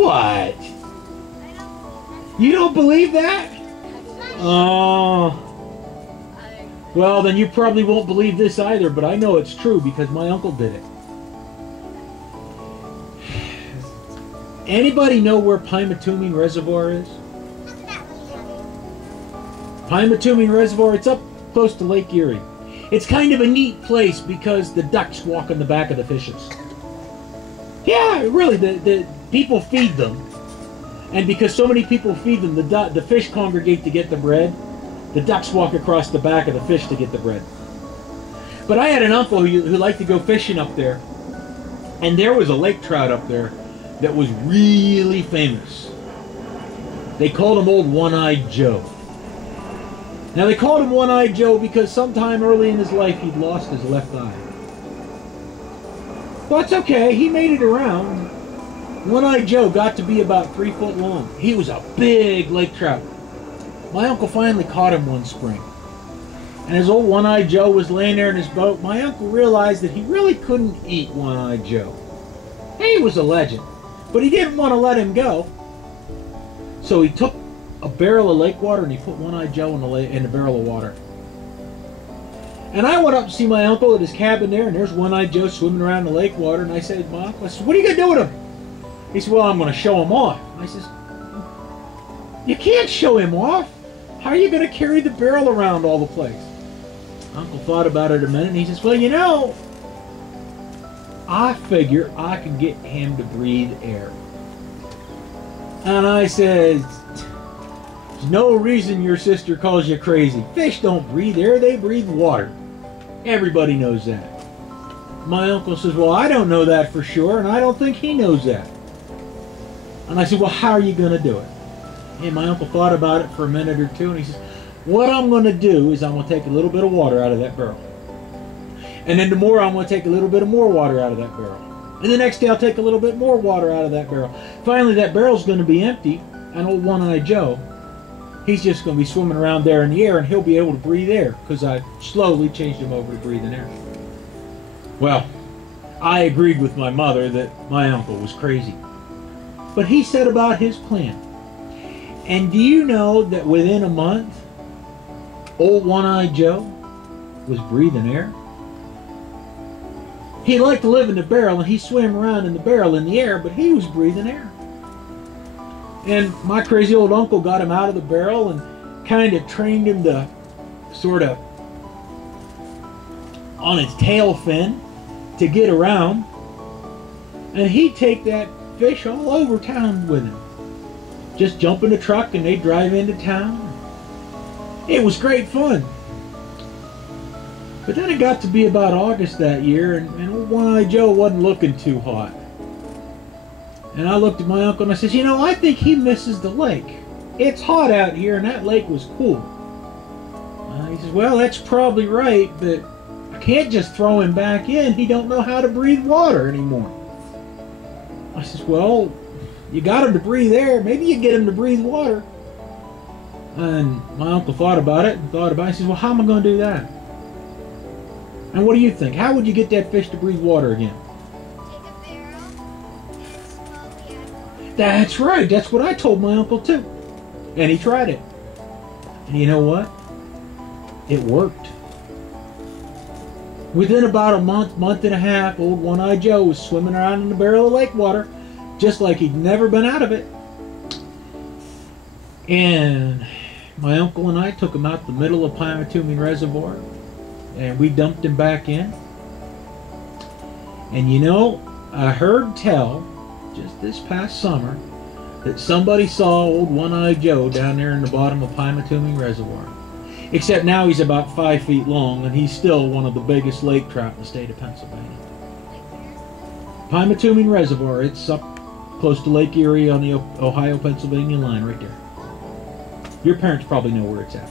What? You don't believe that? Oh. Well, then you probably won't believe this either, but I know it's true because my uncle did it. Anybody know where Pymatuming Reservoir is? Pymatuming Reservoir, it's up close to Lake Erie. It's kind of a neat place because the ducks walk on the back of the fishes. Yeah, really, the people feed them. And because so many people feed them, the fish congregate to get the bread. The ducks walk across the back of the fish to get the bread. But I had an uncle who liked to go fishing up there. And there was a lake trout up there that was really famous. They called him Old One-Eyed Joe. Now they called him One-Eyed Joe because sometime early in his life he'd lost his left eye. Well, it's okay. He made it around. One-Eyed Joe got to be about 3 foot long. He was a big lake trout. My uncle finally caught him one spring. And as old One-Eyed Joe was laying there in his boat, my uncle realized that he really couldn't eat One-Eyed Joe. He was a legend, but he didn't want to let him go. So he took a barrel of lake water and he put One-Eyed Joe in a barrel of water. And I went up to see my uncle at his cabin there, and there's One-Eyed Joe swimming around in the lake water. And I said, "Ma," I said, "what are you going to do with him?" He said, "Well, I'm going to show him off." I says, "You can't show him off. How are you going to carry the barrel around all the place?" Uncle thought about it a minute, and he says, "Well, you know, I figure I can get him to breathe air." And I said, "There's no reason your sister calls you crazy. Fish don't breathe air, they breathe water. Everybody knows that." My uncle says, "Well, I don't know that for sure, and I don't think he knows that." And I said, "Well, how are you going to do it?" And my uncle thought about it for a minute or two, and he says, "What I'm going to do is I'm going to take a little bit of water out of that barrel. And then tomorrow I'm going to take a little bit of more water out of that barrel. And the next day I'll take a little bit more water out of that barrel. Finally, that barrel's going to be empty, and old One-Eyed Joe, he's just going to be swimming around there in the air, and he'll be able to breathe air because I slowly changed him over to breathing air." Well, I agreed with my mother that my uncle was crazy. But he said about his plan. And do you know that within a month, old One-Eyed Joe was breathing air? He liked to live in the barrel, and he swam around in the barrel in the air, but he was breathing air. And my crazy old uncle got him out of the barrel and kind of trained him to sort of on his tail fin to get around. And he'd take that fish all over town with him. Just jump in the truck and they'd drive into town. It was great fun. But then it got to be about August that year, and old One-Eyed Joe wasn't looking too hot. And I looked at my uncle and I said, "You know, I think he misses the lake. It's hot out here and that lake was cool." He says, "Well, that's probably right, but I can't just throw him back in. He don't know how to breathe water anymore." I says, "Well, you got him to breathe air. Maybe you get him to breathe water." And my uncle thought about it and thought about it. He says, "Well, how am I going to do that?" And what do you think? How would you get that fish to breathe water again? Take a barrel and slowly add. That's right. That's what I told my uncle too. And he tried it. And you know what? It worked. Within about a month and a half, old One-Eyed Joe was swimming around in a barrel of lake water, just like he'd never been out of it. And my uncle and I took him out the middle of Pymatuming Reservoir, and we dumped him back in. And you know, I heard tell just this past summer that somebody saw old One-Eyed Joe down there in the bottom of Pymatuming Reservoir. Except now he's about 5 feet long, and he's still one of the biggest lake trout in the state of Pennsylvania. Pymatuming Reservoir, it's up close to Lake Erie on the Ohio-Pennsylvania line right there. Your parents probably know where it's at.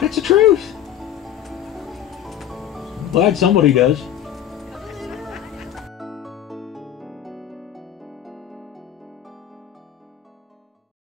That's the truth. I'm glad somebody does.